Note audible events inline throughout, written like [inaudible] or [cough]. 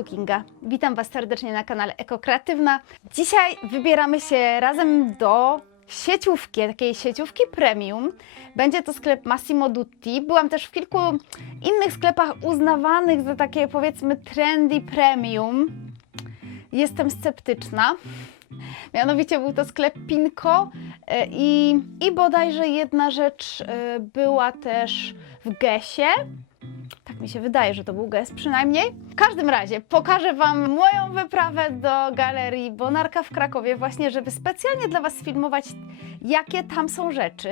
tu Kinga. Witam Was serdecznie na kanale Ekokreatywna. Dzisiaj wybieramy się razem do sieciówki, takiej sieciówki premium. Będzie to sklep Massimo Dutti. Byłam też w kilku innych sklepach uznawanych za takie powiedzmy trendy premium. Jestem sceptyczna. Mianowicie był to sklep Pinko e, i, i bodajże jedna rzecz e, była też w Gesie. Tak mi się wydaje, że to był gest przynajmniej. W każdym razie pokażę Wam moją wyprawę do galerii Bonarka w Krakowie, właśnie żeby specjalnie dla Was sfilmować, jakie tam są rzeczy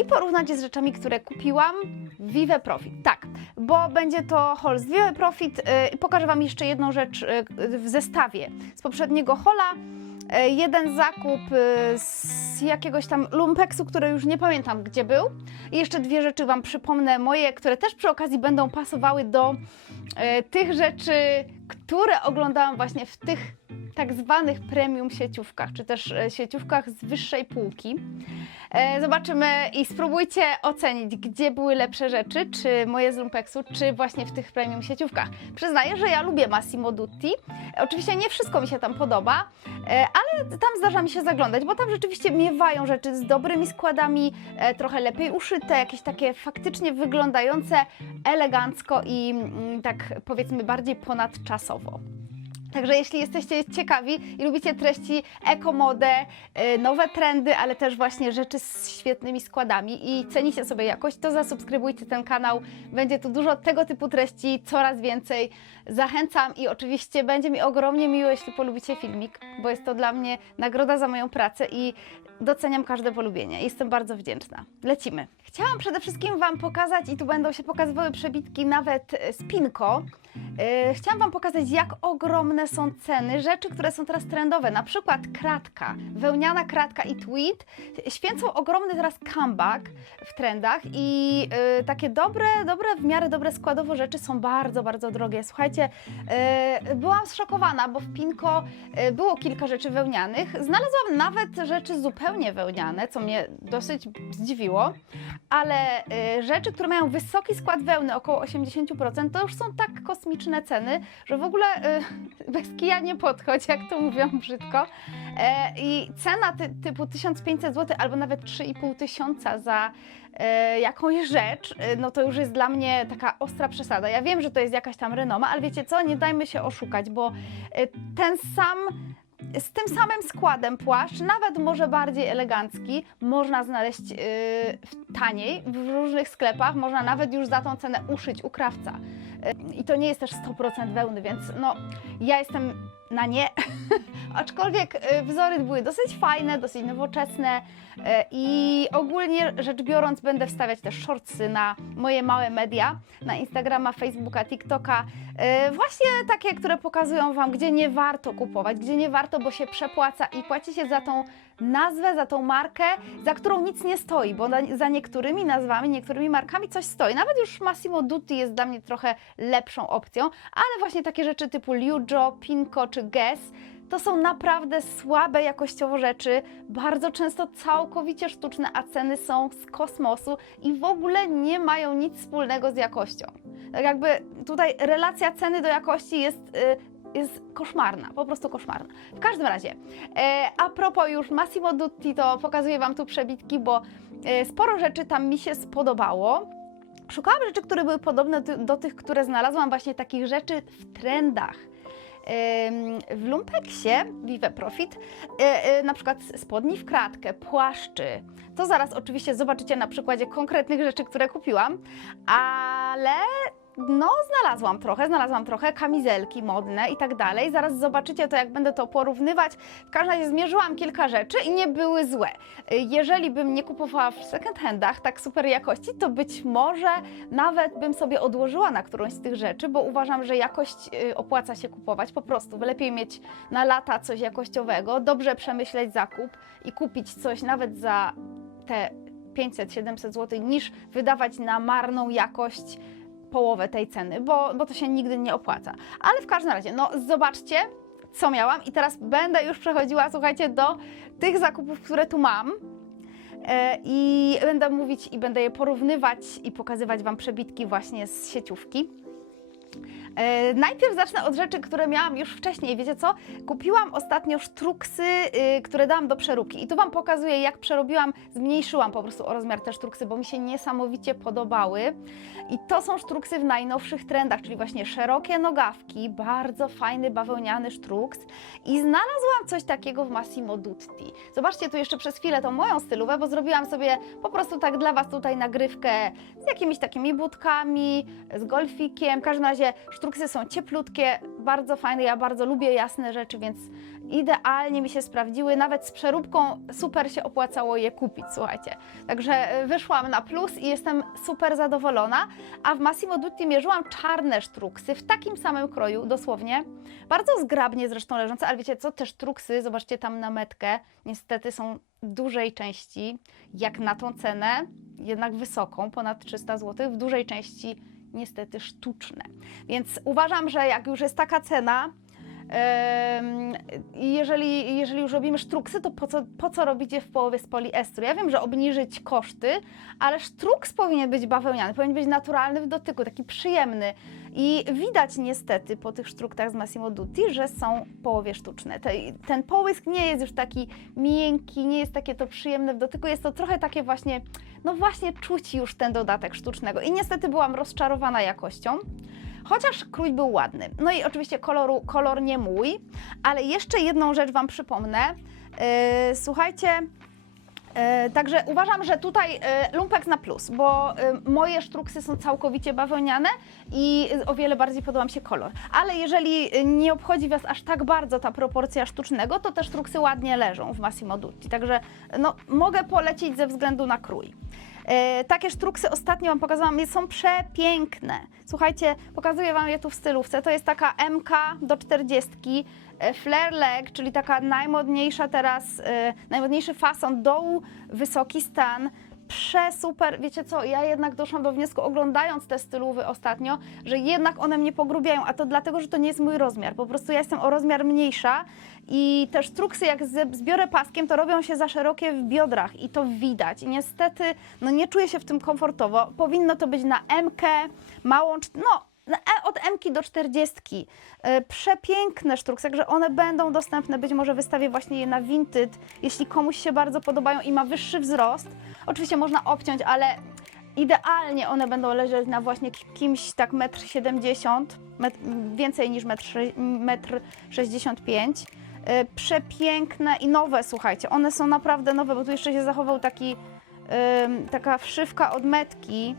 i porównać je z rzeczami, które kupiłam w Vive Profit. Tak, bo będzie to haul z Vive Profit i pokażę Wam jeszcze jedną rzecz yy, w zestawie z poprzedniego hola. Yy, Jeden zakup yy, jakiegoś tam lumpeksu, który już nie pamiętam gdzie był. I jeszcze dwie rzeczy Wam przypomnę, moje, które też przy okazji będą pasowały do e, tych rzeczy, które oglądałam właśnie w tych tak zwanych premium sieciówkach, czy też e, sieciówkach z wyższej półki. E, zobaczymy i spróbujcie ocenić, gdzie były lepsze rzeczy, czy moje z lumpeksu, czy właśnie w tych premium sieciówkach. Przyznaję, że ja lubię Massimo Dutti. Oczywiście nie wszystko mi się tam podoba, e, ale tam zdarza mi się zaglądać, bo tam rzeczywiście miewają rzeczy z dobrymi składami, trochę lepiej uszyte, jakieś takie faktycznie wyglądające elegancko i mm, tak powiedzmy bardziej ponadczasowo. Także jeśli jesteście ciekawi i lubicie treści ekomodę, y, nowe trendy, ale też właśnie rzeczy z świetnymi składami i cenicie sobie jakość, to zasubskrybujcie ten kanał. Będzie tu dużo tego typu treści, coraz więcej. Zachęcam i oczywiście będzie mi ogromnie miło, jeśli polubicie filmik, bo jest to dla mnie nagroda za moją pracę i doceniam każde polubienie. Jestem bardzo wdzięczna. Lecimy. Chciałam przede wszystkim Wam pokazać i tu będą się pokazywały przebitki nawet e, z Pinko. Yy, Chciałam Wam pokazać, jak ogromne są ceny rzeczy, które są teraz trendowe. Na przykład kratka, wełniana kratka i tweed święcą ogromny teraz comeback w trendach i yy, takie dobre, dobre, w miarę dobre składowo rzeczy są bardzo, bardzo drogie. Słuchajcie, yy, byłam zszokowana, bo w Pinko było kilka rzeczy wełnianych. Znalazłam nawet rzeczy zupełnie wełniane, co mnie dosyć zdziwiło, ale rzeczy, które mają wysoki skład wełny, około 80%, to już są tak kosmiczne ceny, że w ogóle y, bez kija nie podchodź, jak to mówią brzydko. E, I cena ty, typu 1500 zł albo nawet 3500 tysiąca za e, jakąś rzecz, y, no to już jest dla mnie taka ostra przesada. Ja wiem, że to jest jakaś tam renoma, ale wiecie co, nie dajmy się oszukać, bo y, ten sam z tym samym składem płaszcz, nawet może bardziej elegancki, można znaleźć yy, taniej w różnych sklepach, można nawet już za tą cenę uszyć u krawca. Yy, I to nie jest też 100% wełny, więc no ja jestem na nie. [laughs] Aczkolwiek yy, wzory były dosyć fajne, dosyć nowoczesne yy, i ogólnie rzecz biorąc będę wstawiać też shortsy na moje małe media, na Instagrama, Facebooka, TikToka, yy, właśnie takie, które pokazują Wam, gdzie nie warto kupować, gdzie nie warto, bo się przepłaca i płaci się za tą nazwę, za tą markę, za którą nic nie stoi, bo za niektórymi nazwami, niektórymi markami coś stoi. Nawet już Massimo Dutti jest dla mnie trochę lepszą opcją, ale właśnie takie rzeczy typu Liujo, Pinko czy Guess to są naprawdę słabe jakościowo rzeczy, bardzo często całkowicie sztuczne, a ceny są z kosmosu i w ogóle nie mają nic wspólnego z jakością. Tak jakby tutaj relacja ceny do jakości jest, y, jest koszmarna, po prostu koszmarna. W każdym razie, e, a propos już Massimo Dutti, to pokazuję Wam tu przebitki, bo e, sporo rzeczy tam mi się spodobało. Szukałam rzeczy, które były podobne do, tych, które znalazłam, właśnie takich rzeczy w trendach. W lumpeksie Vive Profit e, na przykład spodni w kratkę, płaszczy. To zaraz oczywiście zobaczycie na przykładzie konkretnych rzeczy, które kupiłam, ale no znalazłam trochę, znalazłam trochę kamizelki modne i tak dalej. Zaraz zobaczycie to, jak będę to porównywać. W każdym razie zmierzyłam kilka rzeczy i nie były złe. Y, Jeżeli bym nie kupowała w second handach tak super jakości, to być może nawet bym sobie odłożyła na którąś z tych rzeczy, bo uważam, że jakość y, opłaca się kupować po prostu. Lepiej mieć na lata coś jakościowego, dobrze przemyśleć zakup i kupić coś nawet za te 500-700 zł, niż wydawać na marną jakość połowę tej ceny, bo, bo to się nigdy nie opłaca. Ale w każdym razie, no zobaczcie, co miałam i teraz będę już przechodziła, słuchajcie, do tych zakupów, które tu mam. E, I będę mówić i będę je porównywać i pokazywać Wam przebitki właśnie z sieciówki. E, najpierw zacznę od rzeczy, które miałam już wcześniej. Wiecie co? Kupiłam ostatnio sztruksy, y, które dałam do przeróbki. I tu Wam pokazuję, jak przerobiłam, zmniejszyłam po prostu o rozmiar te sztruksy, bo mi się niesamowicie podobały. I to są sztruksy w najnowszych trendach, czyli właśnie szerokie nogawki, bardzo fajny bawełniany sztruks. I znalazłam coś takiego w Massimo Dutti. Zobaczcie tu jeszcze przez chwilę tą moją stylówę, bo zrobiłam sobie po prostu tak dla Was tutaj nagrywkę z jakimiś takimi budkami, z golfikiem. W każdym razie sztruksy są cieplutkie, bardzo fajne. Ja bardzo lubię jasne rzeczy, więc idealnie mi się sprawdziły. Nawet z przeróbką super się opłacało je kupić, słuchajcie. Także y, wyszłam na plus i jestem super zadowolona. A w Massimo Dutti mierzyłam czarne sztruksy w takim samym kroju, dosłownie. Bardzo zgrabnie zresztą leżące, ale wiecie co, te sztruksy, zobaczcie tam na metkę, niestety są dużej części, jak na tą cenę, jednak wysoką, ponad 300 zł, w dużej części niestety sztuczne. Więc uważam, że jak już jest taka cena, jeżeli, jeżeli już robimy sztruksy, to po co, po co robić je w połowie z poliestru? Ja wiem, że obniżyć koszty, ale sztruks powinien być bawełniany, powinien być naturalny w dotyku, taki przyjemny. I widać niestety po tych sztruktach z Massimo Dutti, że są połowie sztuczne. Te, ten połysk nie jest już taki miękki, nie jest takie to przyjemne w dotyku, jest to trochę takie właśnie, no właśnie czuć już ten dodatek sztucznego. I niestety byłam rozczarowana jakością. Chociaż krój był ładny. No i oczywiście koloru, kolor nie mój, ale jeszcze jedną rzecz Wam przypomnę. Yy, słuchajcie, Także uważam, że tutaj e, lumpeks na plus, bo e, moje sztruksy są całkowicie bawełniane i o wiele bardziej podoba mi się kolor. Ale jeżeli e, nie obchodzi Was aż tak bardzo ta proporcja sztucznego, to te sztruksy ładnie leżą w Massimo Dutti. Także no, mogę polecić ze względu na krój. E, takie sztruksy ostatnio Wam pokazałam, są przepiękne. Słuchajcie, pokazuję Wam je tu w stylówce. To jest taka MK do 40, e, flare leg, czyli taka najmodniejsza teraz, e, najmodniejszy fason, dołu wysoki stan. Przesuper, wiecie co, ja jednak doszłam do wniosku, oglądając te stylówy ostatnio, że jednak one mnie pogrubiają, a to dlatego, że to nie jest mój rozmiar. Po prostu ja jestem o rozmiar mniejsza i te sztruksy, jak zbiorę paskiem, to robią się za szerokie w biodrach i to widać. I niestety, no nie czuję się w tym komfortowo. Powinno to być na MK, małą, no od M do 40. E, Przepiękne sztruksy, także one będą dostępne. Być może wystawię właśnie je na Vinted, jeśli komuś się bardzo podobają i ma wyższy wzrost. Oczywiście można obciąć, ale idealnie one będą leżeć na właśnie ki- kimś tak 1,70 m, więcej niż 1,65 m. E, Przepiękne i nowe, słuchajcie. One są naprawdę nowe, bo tu jeszcze się zachował taki, taka wszywka od metki.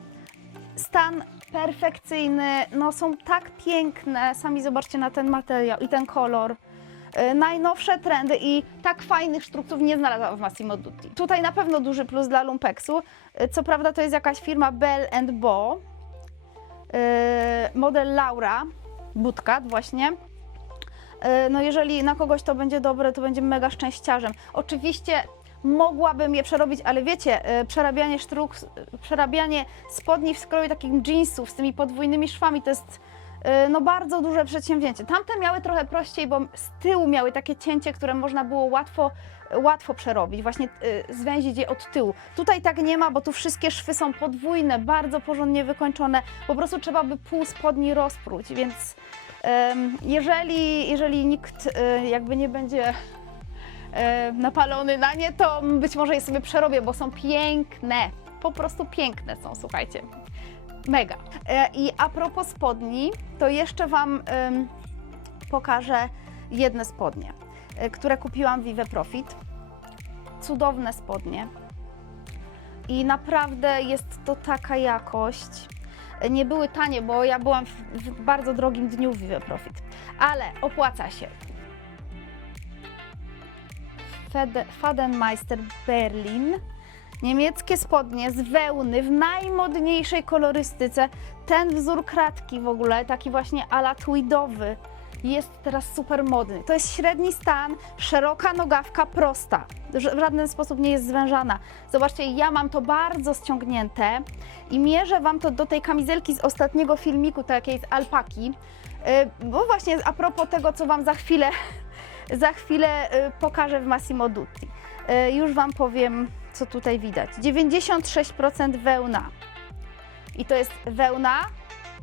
Stan perfekcyjny, no są tak piękne, sami zobaczcie na ten materiał i ten kolor. E, Najnowsze trendy i tak fajnych sztruksów nie znalazłam w Massimo Dutti. Tutaj na pewno duży plus dla Lumpeksu. E, Co prawda to jest jakaś firma Bell Bo, e, model Laura, Budkat właśnie. No jeżeli na kogoś to będzie dobre, to będzie mega szczęściarzem. Oczywiście mogłabym je przerobić, ale wiecie, e, przerabianie sztruk, przerabianie spodni w skroju takich jeansów z tymi podwójnymi szwami to jest e, no bardzo duże przedsięwzięcie. Tamte miały trochę prościej, bo z tyłu miały takie cięcie, które można było łatwo, łatwo przerobić, właśnie e, zwęzić je od tyłu. Tutaj tak nie ma, bo tu wszystkie szwy są podwójne, bardzo porządnie wykończone. Po prostu trzeba by pół spodni rozpróć, więc jeżeli, jeżeli nikt e, jakby nie będzie e, napalony na nie, to być może je sobie przerobię, bo są piękne. Po prostu piękne są, słuchajcie. Mega. E, I a propos spodni, to jeszcze Wam pokażę jedne spodnie, e, które kupiłam w Vive Profit. Cudowne spodnie. I naprawdę jest to taka jakość. E, Nie były tanie, bo ja byłam w, w bardzo drogim dniu w Vive Profit, ale opłaca się. Fadenmeister Berlin. Niemieckie spodnie z wełny w najmodniejszej kolorystyce. Ten wzór kratki w ogóle, taki właśnie ala tweedowy, jest teraz super modny. To jest średni stan, szeroka nogawka, prosta. W żaden sposób nie jest zwężana. Zobaczcie, ja mam to bardzo ściągnięte i mierzę Wam to do tej kamizelki z ostatniego filmiku, takiej z alpaki. Yy, Bo właśnie a propos tego, co Wam za chwilę za chwilę y, pokażę w Massimo Dutti. Y, Już Wam powiem, co tutaj widać. 96% wełna. I to jest wełna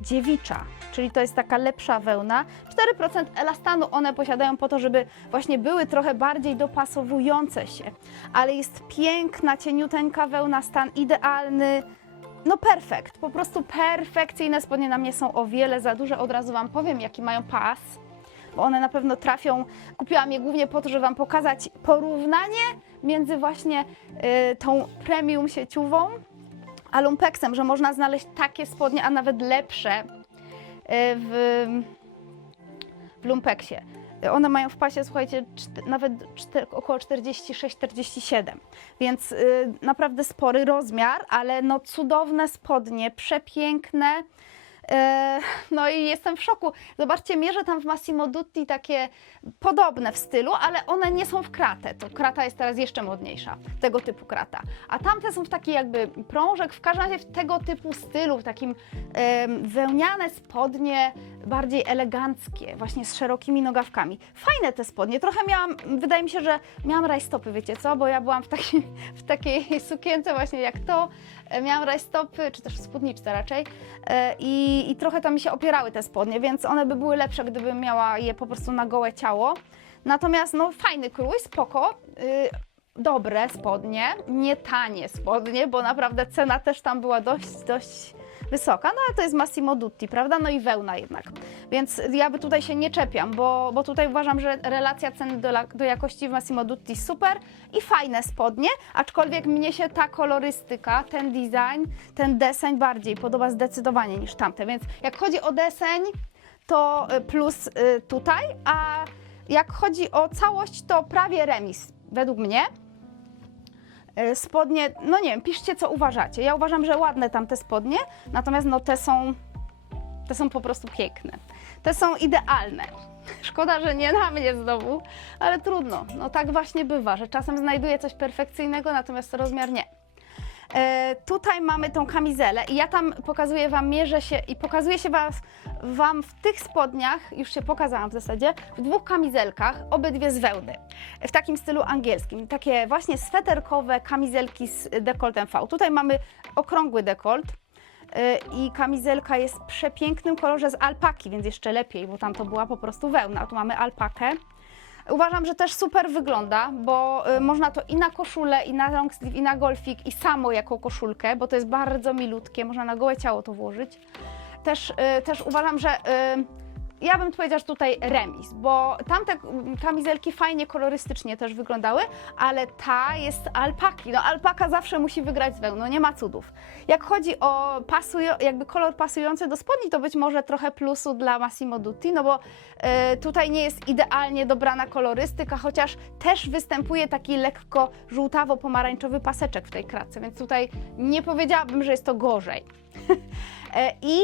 dziewicza. czyli to jest taka lepsza wełna. 4% elastanu one posiadają po to, żeby właśnie były trochę bardziej dopasowujące się. Ale jest piękna, cieniuteńka wełna, stan idealny. No perfekt, po prostu perfekcyjne spodnie na mnie są o wiele za duże. Od razu Wam powiem, jaki mają pas, one na pewno trafią. Kupiłam je głównie po to, żeby Wam pokazać porównanie między właśnie y, tą premium sieciową a lumpeksem, że można znaleźć takie spodnie, a nawet lepsze y, w, w lumpeksie. One mają w pasie, słuchajcie, czte- nawet czte- około 46-47, więc y, naprawdę spory rozmiar, ale no cudowne spodnie, przepiękne. E, No i jestem w szoku. Zobaczcie, mierzę tam w Massimo Dutti takie podobne w stylu, ale one nie są w kratę. To krata jest teraz jeszcze modniejsza, tego typu krata. A tamte są w taki jakby prążek, w każdym razie w tego typu stylu, w takim wełniane spodnie, bardziej eleganckie, właśnie z szerokimi nogawkami. Fajne te spodnie. Trochę miałam, wydaje mi się, że miałam rajstopy, wiecie co? Bo ja byłam w takiej, w takiej [laughs] sukience właśnie jak to. Miałam rajstopy, czy też spódniczce raczej. E, I, I trochę tam mi się opierały te spodnie, więc one by były lepsze, gdybym miała je po prostu na gołe ciało. Natomiast no fajny krój, spoko. Y, dobre spodnie, nie tanie spodnie, bo naprawdę cena też tam była dość, dość wysoka, no ale to jest Massimo Dutti, prawda? No i wełna jednak. Więc ja by tutaj się nie czepiam, bo, bo tutaj uważam, że relacja ceny do, do jakości w Massimo Dutti super i fajne spodnie, aczkolwiek mnie się ta kolorystyka, ten design, ten deseń bardziej podoba zdecydowanie niż tamte, więc jak chodzi o deseń, to y, plus y, tutaj, a jak chodzi o całość, to prawie remis według mnie. Y, Spodnie, no nie wiem, piszcie co uważacie. Ja uważam, że ładne tamte spodnie, natomiast no te są, te są po prostu piękne. Te są idealne. [laughs] Szkoda, że nie na mnie znowu, ale trudno. No tak właśnie bywa, że czasem znajduję coś perfekcyjnego, natomiast rozmiar nie. E, tutaj mamy tą kamizelę i ja tam pokazuję Wam, mierzę się i pokazuję się was, Wam w tych spodniach, już się pokazałam w zasadzie, w dwóch kamizelkach, obydwie z wełny, w takim stylu angielskim. Takie właśnie sweterkowe kamizelki z dekoltem V. Tutaj mamy okrągły dekolt e, i kamizelka jest w przepięknym kolorze z alpaki, więc jeszcze lepiej, bo tam to była po prostu wełna, tu mamy alpakę. Uważam, że też super wygląda, bo y, można to i na koszulę, i na long sleeve, i na golfik, i samo jako koszulkę, bo to jest bardzo milutkie, można na gołe ciało to włożyć. Też, y, też uważam, że y, ja bym powiedziała, że tutaj remis, bo tamte kamizelki fajnie kolorystycznie też wyglądały, ale ta jest alpaki. No alpaka zawsze musi wygrać z wełną, nie ma cudów. Jak chodzi o pasujo, jakby kolor pasujący do spodni, to być może trochę plusu dla Massimo Dutti, no bo e, tutaj nie jest idealnie dobrana kolorystyka, chociaż też występuje taki lekko żółtawo-pomarańczowy paseczek w tej kratce, więc tutaj nie powiedziałabym, że jest to gorzej. [laughs] E, I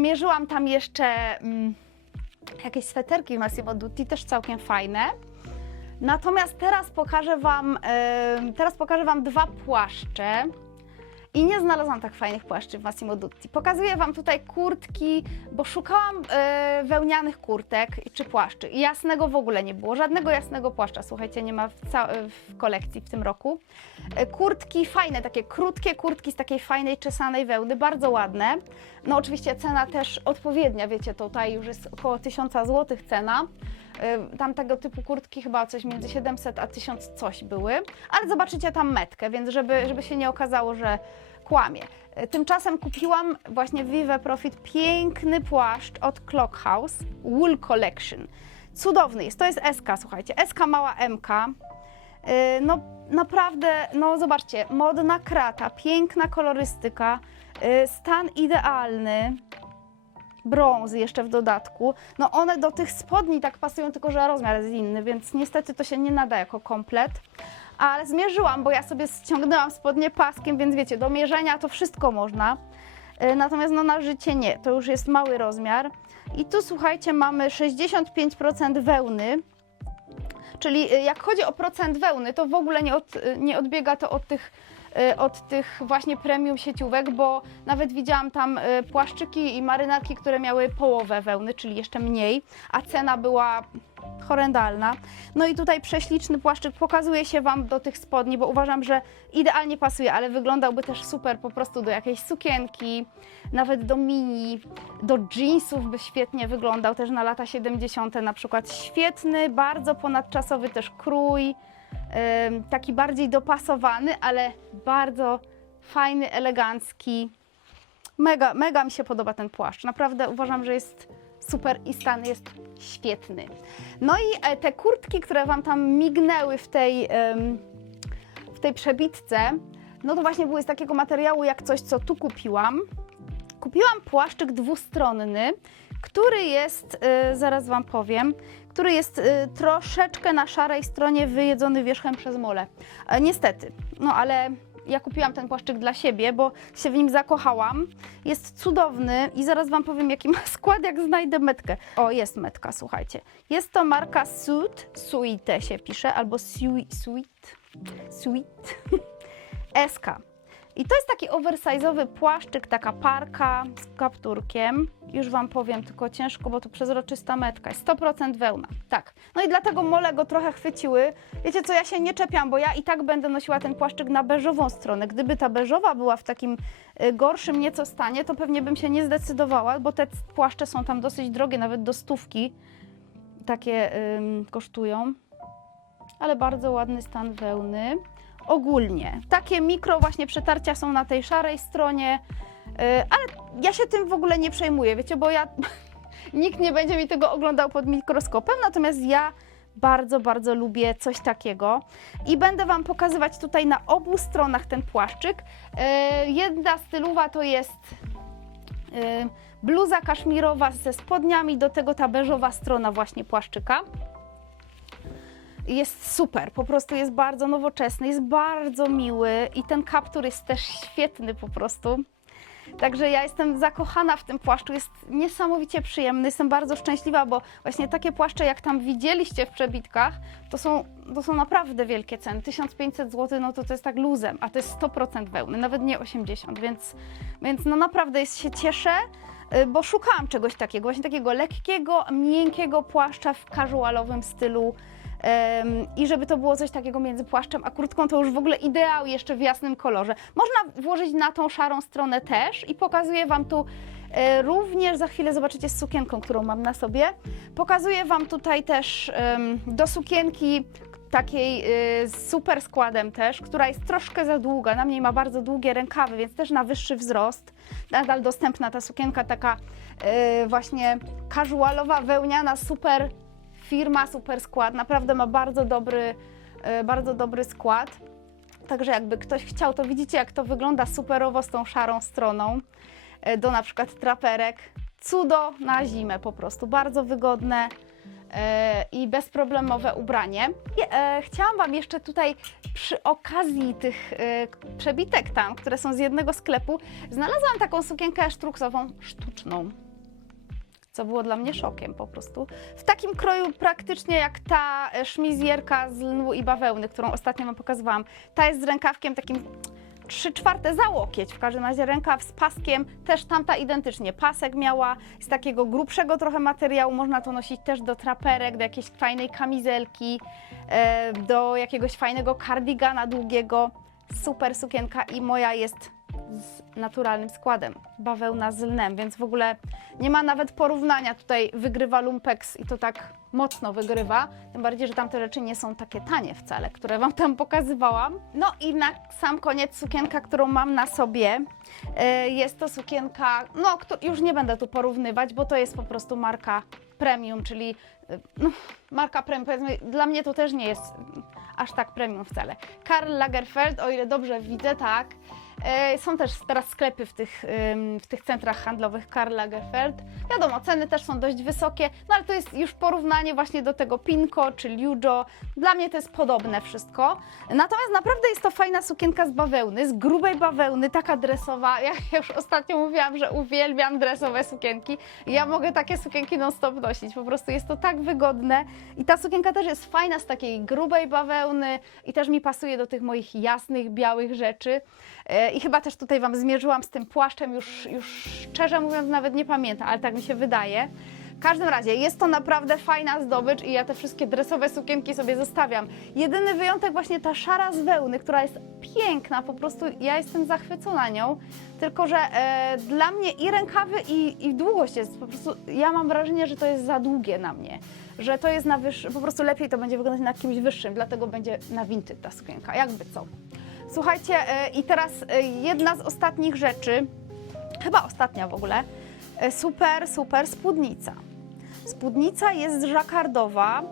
mierzyłam tam jeszcze mm, jakieś sweterki Massimo Dutti, też całkiem fajne. Natomiast teraz pokażę Wam, teraz pokażę Wam dwa płaszcze. I nie znalazłam tak fajnych płaszczy w Massimo Dutti. Pokazuję Wam tutaj kurtki, bo szukałam e, wełnianych kurtek czy płaszczy. I jasnego w ogóle nie było. Żadnego jasnego płaszcza, słuchajcie, nie ma w, w kolekcji w tym roku. E, kurtki fajne, takie krótkie kurtki z takiej fajnej, czesanej wełny, bardzo ładne. No oczywiście cena też odpowiednia, wiecie, tutaj już jest około 1000 zł cena. Y, Tam tego typu kurtki chyba coś między 700 a 1000 coś były, ale zobaczycie tam metkę, więc żeby, żeby się nie okazało, że kłamie. Y, Tymczasem kupiłam właśnie w Vive Profit piękny płaszcz od Clock House Wool Collection. Cudowny jest, to jest SK, słuchajcie, SK mała MK. Y, No naprawdę, no zobaczcie, modna krata, piękna kolorystyka, stan idealny, brąz jeszcze w dodatku. No one do tych spodni tak pasują, tylko że rozmiar jest inny, więc niestety to się nie nada jako komplet. Ale zmierzyłam, bo ja sobie ściągnęłam spodnie paskiem, więc wiecie, do mierzenia to wszystko można. Y, Natomiast no na życie nie, to już jest mały rozmiar. I tu słuchajcie, mamy 65% wełny, Czyli y, jak chodzi o procent wełny, to w ogóle nie, od, y, nie odbiega to od tych od tych właśnie premium sieciówek, bo nawet widziałam tam y, płaszczyki i marynarki, które miały połowę wełny, czyli jeszcze mniej, a cena była horrendalna. No i tutaj prześliczny płaszczyk pokazuje się Wam do tych spodni, bo uważam, że idealnie pasuje, ale wyglądałby też super po prostu do jakiejś sukienki, nawet do mini, do jeansów by świetnie wyglądał, też na lata 70. na przykład. Świetny, bardzo ponadczasowy też krój, taki bardziej dopasowany, ale bardzo fajny, elegancki. Mega, mega mi się podoba ten płaszcz. Naprawdę uważam, że jest super i stan jest świetny. No i e, te kurtki, które Wam tam mignęły w tej, w tej przebitce, no to właśnie były z takiego materiału jak coś, co tu kupiłam. Kupiłam płaszczyk dwustronny, który jest, e, zaraz Wam powiem, który jest e, troszeczkę na szarej stronie wyjedzony wierzchem przez mole. E, niestety, no ale ja kupiłam ten płaszczyk dla siebie, bo się w nim zakochałam. Jest cudowny i zaraz Wam powiem, jaki ma [laughs] skład, jak znajdę metkę. O, jest metka, słuchajcie. Jest to marka Suit, Suite się pisze, albo Sui- Suit, Suit, [laughs] SK. I to jest taki oversize'owy płaszczyk, taka parka z kapturkiem. Już Wam powiem, tylko ciężko, bo to przezroczysta metka. Jest 100% wełna. Tak. No i dlatego mole go trochę chwyciły. Wiecie co, ja się nie czepiam, bo ja i tak będę nosiła ten płaszczyk na beżową stronę. Gdyby ta beżowa była w takim y, gorszym nieco stanie, to pewnie bym się nie zdecydowała, bo te płaszcze są tam dosyć drogie, nawet do stówki. Takie ym, kosztują. Ale bardzo ładny stan wełny ogólnie. Takie mikro właśnie przetarcia są na tej szarej stronie, yy, ale ja się tym w ogóle nie przejmuję, wiecie, bo ja [laughs] nikt nie będzie mi tego oglądał pod mikroskopem, natomiast ja bardzo, bardzo lubię coś takiego i będę Wam pokazywać tutaj na obu stronach ten płaszczyk. Yy, jedna stylowa to jest yy, bluza kaszmirowa ze spodniami, do tego ta beżowa strona właśnie płaszczyka jest super, po prostu jest bardzo nowoczesny, jest bardzo miły i ten kaptur jest też świetny po prostu. Także ja jestem zakochana w tym płaszczu, jest niesamowicie przyjemny, jestem bardzo szczęśliwa, bo właśnie takie płaszcze jak tam widzieliście w przebitkach, to są, to są naprawdę wielkie ceny. 1500 zł, no to to jest tak luzem, a to jest 100% wełny, nawet nie 80, więc, więc no naprawdę jest, się cieszę, y, bo szukałam czegoś takiego, właśnie takiego lekkiego, miękkiego płaszcza w casualowym stylu, I żeby to było coś takiego między płaszczem a kurtką, to już w ogóle ideał jeszcze w jasnym kolorze. Można włożyć na tą szarą stronę też i pokazuję Wam tu e, również, za chwilę zobaczycie z sukienką, którą mam na sobie. Pokazuję Wam tutaj też do sukienki takiej y, z super składem też, która jest troszkę za długa, na mnie ma bardzo długie rękawy, więc też na wyższy wzrost. Nadal dostępna ta sukienka taka y, właśnie casualowa, wełniana, super firma, super skład, naprawdę ma bardzo dobry, e, bardzo dobry skład. Także jakby ktoś chciał, to widzicie jak to wygląda superowo z tą szarą stroną e, do na przykład traperek. Cudo na zimę po prostu, bardzo wygodne e, i bezproblemowe ubranie. Chciałam Wam jeszcze tutaj przy okazji tych przebitek tam, które są z jednego sklepu, znalazłam taką sukienkę sztruksową sztuczną co było dla mnie szokiem po prostu. W takim kroju praktycznie jak ta e, szmizjerka z lnu i bawełny, którą ostatnio Wam pokazywałam. Ta jest z rękawkiem takim 3 czwarte za łokieć, w każdym razie rękaw z paskiem, też tamta identycznie. Pasek miała z takiego grubszego trochę materiału, można to nosić też do traperek, do jakiejś fajnej kamizelki, e, do jakiegoś fajnego kardigana długiego. Super sukienka i moja jest z naturalnym składem, bawełna z lnem, więc w ogóle nie ma nawet porównania. Tutaj wygrywa Lumpex i to tak mocno wygrywa. Tym bardziej, że tamte rzeczy nie są takie tanie wcale, które Wam tam pokazywałam. No i na sam koniec sukienka, którą mam na sobie. E, Jest to sukienka, no już nie będę tu porównywać, bo to jest po prostu marka premium, czyli e, no, marka premium, powiedzmy, dla mnie to też nie jest aż tak premium wcale. Karl Lagerfeld, o ile dobrze widzę, tak. E, Są też teraz sklepy w tych, w tych centrach handlowych Karl Lagerfeld. Wiadomo, ceny też są dość wysokie, no ale to jest już porównanie właśnie do tego Pinko czy Liujo. Dla mnie to jest podobne wszystko. Natomiast naprawdę jest to fajna sukienka z bawełny, z grubej bawełny, taka dresowa. Ja [laughs] już ostatnio mówiłam, że uwielbiam dresowe sukienki. Ja mogę takie sukienki non stop nosić. Po prostu jest to tak wygodne. I ta sukienka też jest fajna z takiej grubej bawełny i też mi pasuje do tych moich jasnych, białych rzeczy. E, I chyba też tutaj Wam zmierzyłam z tym płaszczem, już, już szczerze mówiąc nawet nie pamiętam, ale tak mi się wydaje. W każdym razie jest to naprawdę fajna zdobycz i ja te wszystkie dresowe sukienki sobie zostawiam. Jedyny wyjątek właśnie ta szara z wełny, która jest piękna, po prostu ja jestem zachwycona nią, tylko że e, dla mnie i rękawy i, i długość jest po prostu, ja mam wrażenie, że to jest za długie na mnie, że to jest na wyższy, po prostu lepiej to będzie wyglądać na kimś wyższym, dlatego będzie na winty ta sukienka, jakby co. Słuchajcie, e, i teraz e, jedna z ostatnich rzeczy, chyba ostatnia w ogóle, e, super, super spódnica. Spódnica jest żakardowa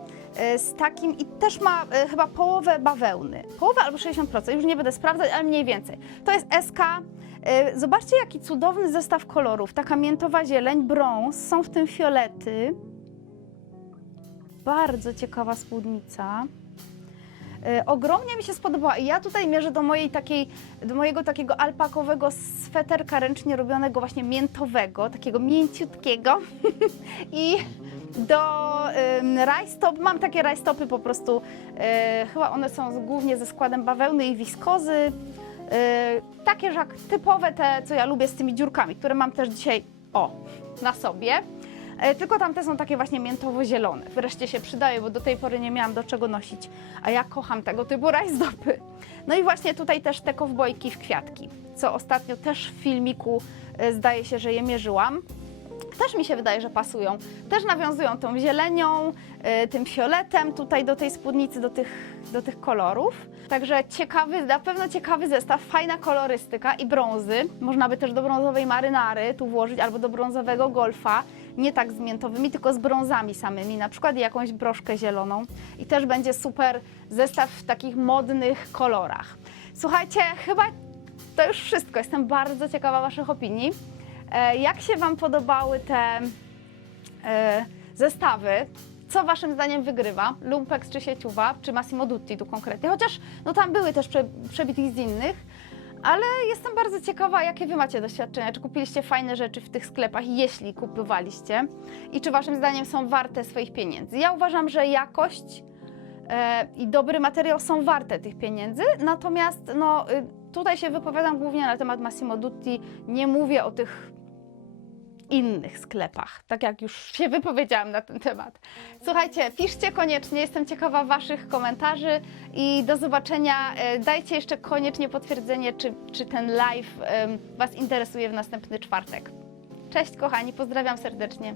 z takim i też ma chyba połowę bawełny. Połowę albo 60%, już nie będę sprawdzać, ale mniej więcej. To jest SK. Zobaczcie, jaki cudowny zestaw kolorów. Taka miętowa zieleń, brąz, są w tym fiolety. Bardzo ciekawa spódnica. E, Ogromnie mi się spodobała i ja tutaj mierzę do mojej takiej, do mojego takiego alpakowego sweterka ręcznie robionego właśnie miętowego, takiego mięciutkiego [laughs] i do rajstop, mam takie rajstopy po prostu, e, chyba one są głównie ze składem bawełny i wiskozy, e, takie żak typowe te, co ja lubię z tymi dziurkami, które mam też dzisiaj, o, na sobie. E, Tylko tamte są takie właśnie miętowo-zielone. Wreszcie się przydaje, bo do tej pory nie miałam do czego nosić. A ja kocham tego typu rajstopy. No i właśnie tutaj też te kowbojki w kwiatki, co ostatnio też w filmiku e, zdaje się, że je mierzyłam. Też mi się wydaje, że pasują. Też nawiązują tą zielenią, e, tym fioletem tutaj do tej spódnicy, do tych, do tych kolorów. Także ciekawy, na pewno ciekawy zestaw, fajna kolorystyka i brązy. Można by też do brązowej marynary tu włożyć albo do brązowego golfa. Nie tak z miętowymi, tylko z brązami samymi, na przykład jakąś broszkę zieloną. I też będzie super zestaw w takich modnych kolorach. Słuchajcie, chyba to już wszystko. Jestem bardzo ciekawa Waszych opinii. E, Jak się Wam podobały te e, zestawy? Co Waszym zdaniem wygrywa? Lumpex czy sieciowa, czy Massimo Dutti tu konkretnie? Chociaż no tam były też prze, przebitki z innych, ale jestem bardzo ciekawa, jakie Wy macie doświadczenia. Czy kupiliście fajne rzeczy w tych sklepach, jeśli kupowaliście? I czy Waszym zdaniem są warte swoich pieniędzy? Ja uważam, że jakość e, i dobry materiał są warte tych pieniędzy, natomiast no, y, tutaj się wypowiadam głównie na temat Massimo Dutti, nie mówię o tych innych sklepach, tak jak już się wypowiedziałam na ten temat. Słuchajcie, piszcie koniecznie, jestem ciekawa Waszych komentarzy i do zobaczenia. E, Dajcie jeszcze koniecznie potwierdzenie, czy, czy ten live Was interesuje w następny czwartek. Cześć kochani, pozdrawiam serdecznie.